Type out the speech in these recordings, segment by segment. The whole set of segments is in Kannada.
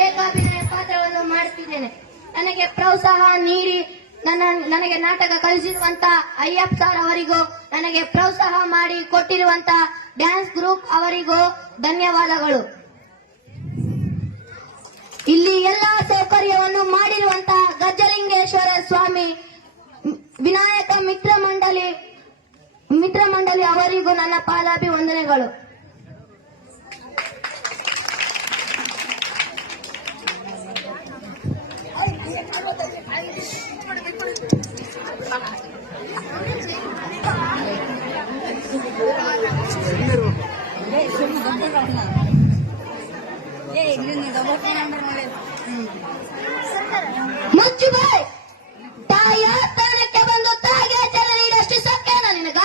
ರೇಖಾಭಿನಯ ಪಾತ್ರವನ್ನು ಮಾಡುತ್ತಿದ್ದೇನೆ. ನನಗೆ ಪ್ರೋತ್ಸಾಹ ನೀಡಿ ನನಗೆ ನಾಟಕ ಕಲಿಸಿರುವಂತ ಅಯ್ಯಪ್ಪ ಸರ್ ಅವರಿಗೂ, ನನಗೆ ಪ್ರೋತ್ಸಾಹ ಮಾಡಿ ಕೊಟ್ಟಿರುವಂತ ಡ್ಯಾನ್ಸ್ ಗ್ರೂಪ್ ಅವರಿಗೂ ಧನ್ಯವಾದಗಳು. ಇಲ್ಲಿ ಎಲ್ಲಾ ಸೌಕರ್ಯವನ್ನು ಮಾಡಿರುವಂತ ಗಜಲಿಂಗೇಶ್ವರ ಸ್ವಾಮಿ ವಿನಾಯಕ ಮಿತ್ರ ಮಂಡಳಿ ಅವರಿಗೂ ನನ್ನ ಪಾದಾಭಿವಂದನೆಗಳು. ಮಂಜುಬಾಯ್ ತಾಯ ತಾಣಕ್ಕೆ ಬಂದು ತಾಯಿಗೆ ಜಲ ನೀಡಷ್ಟು ಸತ್ಯನ ನಿನಗ?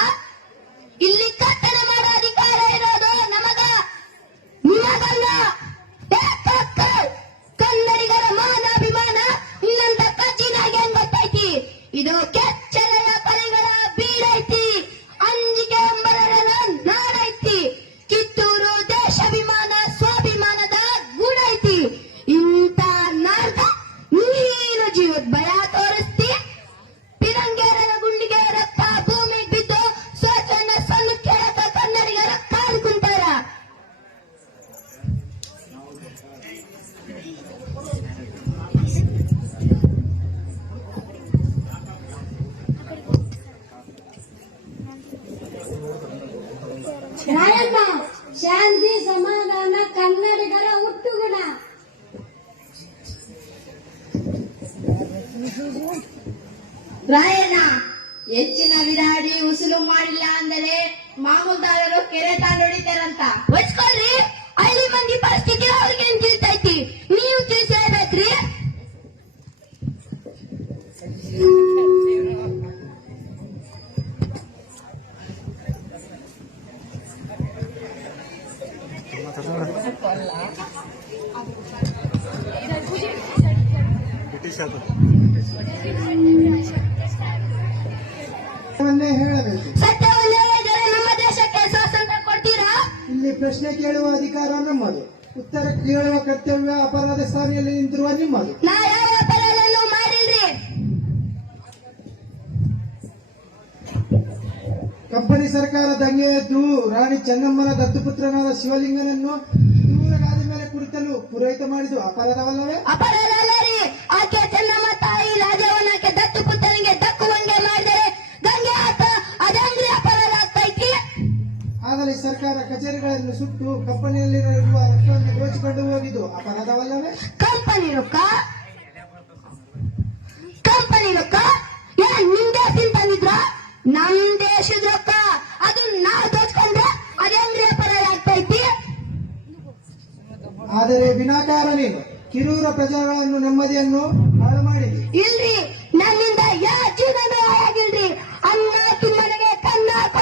ಇಲ್ಲಿ ಕತ್ತನೆ ಮಾಡೋ ಅಧಿಕಾರ ಇರೋದು ನಮಗ, ನಿಮಗಲ್ಲ. ಕನ್ನಡಿಗರ ಮಾನಾಭಿಮಾನ ಇನ್ನೊಂದ ಕಚ್ಚಿನಾಗೆ ಏನ್ ಗೊತ್ತೈತಿ? ಇದು ಕೆಚ್ಚಲೆಯ ಕಲಿಗಳ ಬೀಡೈತಿ, ಅಂಜಿಕೆ ಎಂಬರರ ನಾಡೈತಿ, ಕಿತ್ತೂರು ದೇಶಾಭಿಮಾನ ಸ್ವಾಭಿಮಾನದ ಗೂಡೈತಿ. ಇಂಥ ನಾಡ ನೀನು ಜೀವದ ಭಯ ತೋರಿಸ್ತಿ. ಪಿರಂಗೇರನ ಗುಂಡಿಗೆ ರಕ್ತ ಭೂಮಿಗೆ ಬಿದ್ದು ಸ್ವಚ್ಛನ್ನ ಸಣ್ಣ ಕೇಳಕ ಕನ್ನಡಿಗರ ಕಾದು ಕುಂತಾರ. ರಾಯಣ್ಣ, ಶಾಂತಿ ಸಮಾಧಾನ ಕನ್ನಡಿಗರ ಹುಟ್ಟುಗುಣ. ರಾಯಣ್ಣ, ಹೆಚ್ಚಿನ ವಿರಾಡಿ ಉಸುಲು ಮಾಡಿಲ್ಲ ಅಂದರೆ ಮಾಮೂಲ್ದಾರರು ಕೆರೆ ತಾಂಡೊಡಿತಾರಂತ ವಚ್ಕೊಳ್ರಿ. ಹಳ್ಳಿ ಮಂದಿ ಪರಿಸ್ಥಿತಿ ಅವ್ರಿಗೆ ಏನ್ ತಿಳಿತೈತಿ? ನೀವು ತಿಳಿಸಬೇಕ್ರಿ. ಹೇಳಬೇಕು. ಸತ್ಯವನ್ನೇ ಹೇಳಿದರೆ ನಮ್ಮ ದೇಶಕ್ಕೆ ಸ್ವಾತಂತ್ರ್ಯ ಕೊಡ್ತೀರಾ? ಇಲ್ಲಿ ಪ್ರಶ್ನೆ ಕೇಳುವ ಅಧಿಕಾರ ನಮ್ಮದು, ಉತ್ತರ ಕೇಳುವ ಕರ್ತವ್ಯ ಅಪರಾಧ ಸ್ಥಾನಿಯಲ್ಲಿ ನಿಂತಿರುವ ನಿಮ್ಮದು. ನಾ ಯಾವ ಅಪರಾಧನೂ ಮಾಡಿಲ್ರಿ. ಕಂಪನಿ ಸರ್ಕಾರ ದಂಗೆ ಎದ್ದು ರಾಣಿ ಚೆನ್ನಮ್ಮನ ದತ್ತುಪುತ್ರನಾದ ಶಿವಲಿಂಗನನ್ನು ದೂರಗಾದ ಮೇಲೆ ಕುರಿತಲು ಪೂರೈಕೆ ಮಾಡಿದ್ದು ಅಪರಾಧವಲ್ಲವೇ? ಅಪರಾಧ ಅಲ್ಲ ರೀ. ಆಕೆ ಚೆನ್ನಮ್ಮ ತಾಯಿ ರಾಜವನಕ್ಕೆ ದತ್ತುಪುತ್ರನಿಗೆ ದಕ್ಕುವಂಗೆ ಮಾಡಿದರೆ ಗಂಗೆ ಆತ ಅದಂಗ್ರಿ ಅಪರಾಧ ಆಗ್ತೈತಿ. ಆಗಲೇ ಸರ್ಕಾರ ಕಚೇರಿಗಳನ್ನು ಸುಟ್ಟು ಕಂಪನಿಯಲ್ಲಿರುವ ರೊಕ್ಕವನ್ನು ದೋಚಿಕೊಂಡು ಹೋಗಿದ್ದು ಅಪರಾಧವಲ್ಲವೇ? ಕಂಪನಿ ರೊಕ್ಕ ಏನ್ ನಿಮ್ ದೇಶದಿಂದ ತಂದಿದ್ರ? ನಮ್ ದೇಶದ ರೊಕ್ಕ ಅದು ನಾವು ದೋಚ್ಕೊಂಡ್ರೆ ಅದೇಂಗ್ರಿ ಅಪರಾಧ ಆಗ್ತೈತಿ. ಆದರೆ ವಿನಾಕಾರ ನೀನು ಕಿರೂರ ಪ್ರಜೆಗಳನ್ನು ನೆಮ್ಮದಿಯನ್ನು ಹಾಳು ಮಾಡಿದೆ. ಇಲ್ರಿ, ನನ್ನಿಂದ ಯಾ ಜೀವನ ಆಗಿಲ್ರಿ. ಅನ್ನ ತಿನ್ನನೆಗೆ ಕನ್ನಾಕ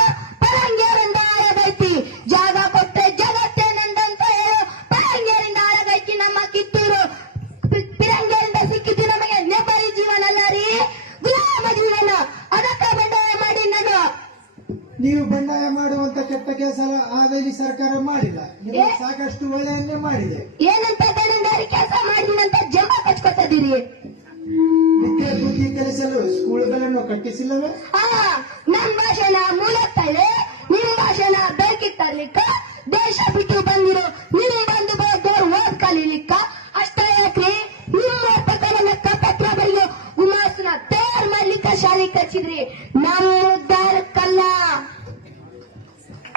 ಪರಂಗೇರಿಂದ ಆಳಗೈತಿ. ಜಾಗ ಕೊಟ್ಟೆ ಜಗತ್ತೇನೆಂದಂತ ಹೇಳು ಪರಂಗೇರಿಂದ ಆಳಗೈತಿ ನಮ್ಮ ಕಿತ್ತೂರು. ಪಿರಂಗೇರಿಂದ ಸಿಕ್ಕಿದ್ದು ನಮಗೆ ನೆಮ್ಮದಿ ಜೀವನ ಅಲ್ಲ ರೀ, ಗುಲಾಮ ಜೀವನ. ಅದಕ್ಕೆ ಬಂಡವಾಳ ಮಾಡಿ ನಾನು. ನೀವು ಬಂಡಾಯ ಮಾಡುವಂತ ಕೆಟ್ಟ ಕೆಲಸ ಆದಲ್ಲಿ ಸರ್ಕಾರ ಮಾಡಿಲ್ಲ, ನೀವು ಸಾಕಷ್ಟು ಒಳ್ಳೆಯನ್ನೇ ಮಾಡಿದೆ. ಏನಂತ ಗಣಿಗಾರಿ ಕೆಲಸ ಮಾಡಿದಂತ ಜಂಬ ಕಚ್ಕೊತಿದ್ದೀರಿ. ವಿದ್ಯೆ ಬುದ್ಧಿ ಕಲಿಸಲು ಸ್ಕೂಲ್ಗಳನ್ನು ಕಟ್ಟಿಸಿಲ್ಲವೇ? ನಮ್ ಭಾಷೆನ ಮೂಲತ್ತಲೆ, ನಿಮ್ ಭಾಷೆನ ಬೇಕಿತ್ತರ್ಲಿಕ್ಕ, ದೇಶ ಬಿಟ್ಟು ಬಂದಿರೋ ನಿಮ್ ಬಂದು ಬೋದವ್ರು ಓದ್ ಕಲೀಲಿಕ್ಕ ಅಷ್ಟ ಯಾಕ್ರಿ? ನಿಮ್ಮ ಪಕ್ಕವನ್ನ ಪತ್ರ ಬರೆಯೋ ಉಮಾಸನ ತಯಾರು ಮಾಡ್ಲಿಕ್ಕ ಶಾಲೆ ಕಚ್ಚಿದ್ರಿ, ನಮ್ಮ ಉದ್ದಾರಕ್ಕಲ್ಲ.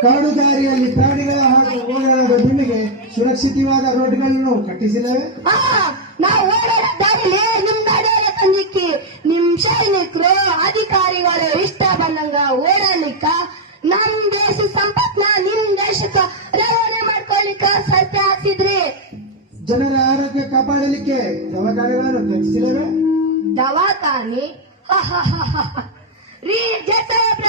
ಕಾಡು ದಾರಿಯಲ್ಲಿ ಪ್ರಾಣಿಗಳ ಹಾಗೂ ಓಡಾಡದ ಭೂಮಿಗೆ ಸುರಕ್ಷಿತವಾದ ರೋಡ್ಗಳನ್ನು ಕಟ್ಟಿಸಿಲ್ಲವೇ? ನಾವು ಓಡಾಡೋ ದಾರಿಲಿ ನಿಮ್ ದಾರಿಯಾಗ ತಂದಿಕ್ಕಿ ನಿಮ್ ಸೈನಿಕರು ಅಧಿಕಾರಿಗಳು ಇಷ್ಟ ಬಂದಂಗ ಓಡಾಡ್ಲಿಕ್ಕ, ನಮ್ ದೇಶ ಸಂಪತ್ನ ನಿಮ್ ದೇಶಕ್ಕ ರವಾನೆ ಮಾಡ್ಕೊಳ್ಲಿಕ್ಕ ಸತ್ಯ ಹಾಕ್ಸಿದ್ರಿ. ಜನರ ಆರೋಗ್ಯ ಕಾಪಾಡಲಿಕ್ಕೆ ದವಾಖಾನೆಗಳನ್ನು ಕಟ್ಟಿಸಿಲ್ಲವೇ? ದವಾಖಾನೆ ರೀ ಜಸಾಬ್ರ,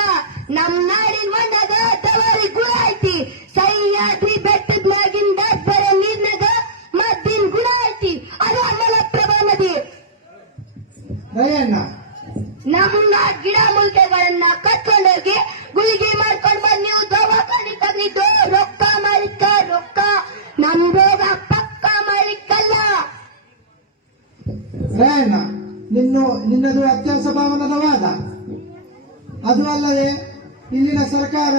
ನಮ್ ನಾಡಿನ ಮಣ್ಣಾಗ ದವಾರಿ ಗುಣ ಐತಿ. ಸಹ್ಯಾದ್ರಿ ಬೆಟ್ಟದ ಮ್ಯಾಗಿಂದ ಬರೋ ನೀರ್ನಾಗ ಮದ್ದಿನ ಗುಣ ಐತಿ. ಅದು ಮಲಪ್ರಭಾ ನದಿ. ರಯಣ್ಣ, ನಮ್ಮ ಗಿಡ ಮೂಲಿಕೆಗಳನ್ನ ಕಟ್ಕೊಂಡೋಗಿ ಗುಳಿಗೆ ಮಾಡ್ಕೊಂಡ್ ಬಂದ್ ನೀವು ದವಾಖಾನೆ ತಂದಿದ್ದು ರೊಕ್ಕ ಮಾಲಿಕ ರೊಕ್ಕ. ನಮ್ ರೋಗ ಪಕ್ಕ ಮಾಲಿಕಲ್ಲ. ರಾಯಣ್ಣ, ನಿನ್ನದು ಅತ್ಯಾಸ ಭಾವನದ ವಾದ. ಅದು ಅಲ್ಲದೆ ಇಲ್ಲಿನ ಸರ್ಕಾರ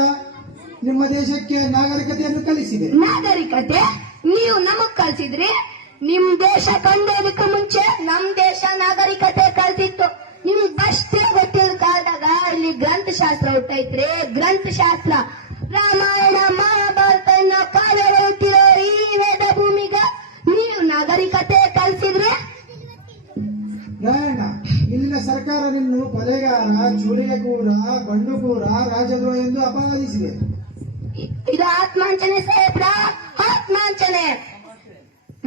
ನಿಮ್ಮ ದೇಶಕ್ಕೆ ನಾಗರಿಕತೆಯನ್ನು ಕಲಿಸಿದೆ. ನಾಗರಿಕತೆ ನೀವು ನಮಗ್ ಕಲ್ಸಿದ್ರಿ. ನಿಮ್ ದೇಶ ಕಂಡೋದಕ್ಕೆ ಮುಂಚೆ ನಮ್ ದೇಶ ನಾಗರಿಕತೆ ಕಲ್ತಿತ್ತು. ನಿಮ್ಗ್ ಅಷ್ಟೇ ಗೊತ್ತಿಲ್ಲ ಕಾಲದಾಗ ಇಲ್ಲಿ ಗ್ರಂಥಶಾಸ್ತ್ರ ಹುಟ್ಟೈತ್ರಿ. ಗ್ರಂಥಶಾಸ್ತ್ರ ರಾಮಾಯಣ ಮಹಾಭಾರತ ಕಾವ್ಯ ಹೇಳ್ತಿರೋ ಈ ವೇದ ಭೂಮಿಗ ನೀವು ನಾಗರಿಕತೆ ಕಲ್ಸಿದ್ರಿ. ರಾಯಣ್ಣ, ಇಲ್ಲಿನ ಸರ್ಕಾರ ನಿನ್ನು ಕೊಲೆಗಾರ, ಚೂರಿಗೆಕೂರ, ಬಂಡುಕೂರ, ರಾಜದ್ರೋಹ ಎಂದು ಅಪವಾದಿಸಿದೆ. ಇದು ಆತ್ಮಾಂಚನೆ ಸಾಹೇಬ್ರ, ಆತ್ಮಾಂಚನೆ.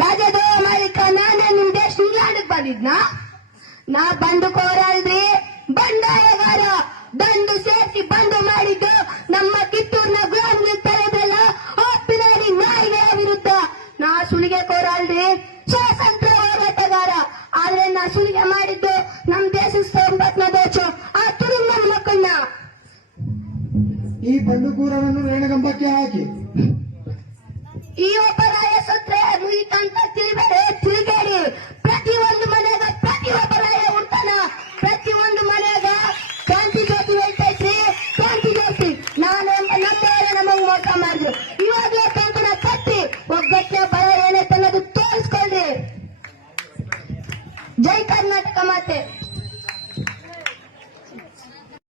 ರಾಜದ್ರೋಹ ಮಾಲೀಕ ನಾನೇ ನಿಮ್ ದೇಶ ನಿಲ್ಲಾಡಕ್ ಬಂದಿದ್ನಾ? ನಾ ಬಂಡುಕೋರ ಅಲ್ರಿ, ಬಂಡಾಯಗಾರ. ದಂಡು ಸೇರಿಸಿ ಬಂಡು ಮಾಡಿದ್ದು ನಮ್ಮ ಕಿತ್ತೂರಿನ ಗ್ರಾಮ ತಲೆದಲ್ಲ ಆಪಿನಾಡಿ ನಾಯಿಗಳ ವಿರುದ್ಧ. ನಾ ಸುಲಿಗೆಕೋರ ಅಲ್ರಿ, ಸ್ವಾತಂತ್ರ್ಯ ಹೋರಾಟಗಾರ. ಆದ್ರೆ ನಾ ಸುಲಿಗೆ ಮಾಡಿದ್ದು ನಮ್ ದೇಶದ ಸಂಪತ್ನ ದೋಚು ಆ ತುಳು ನನ್ನ ಮಕ್ಕಳನ್ನ. ಈ ಬಂಡುಕೂರನನ್ನು ರೇಣಗಂಬಕ್ಕೆ ಹಾಕಿ. ಈ ಒಬ್ಬರಾಯ ಸತ್ರೆ ಮುಗಿತಂತ ತಿಳಿಬೇಡಿ, ತಿರುಗೇಡಿ.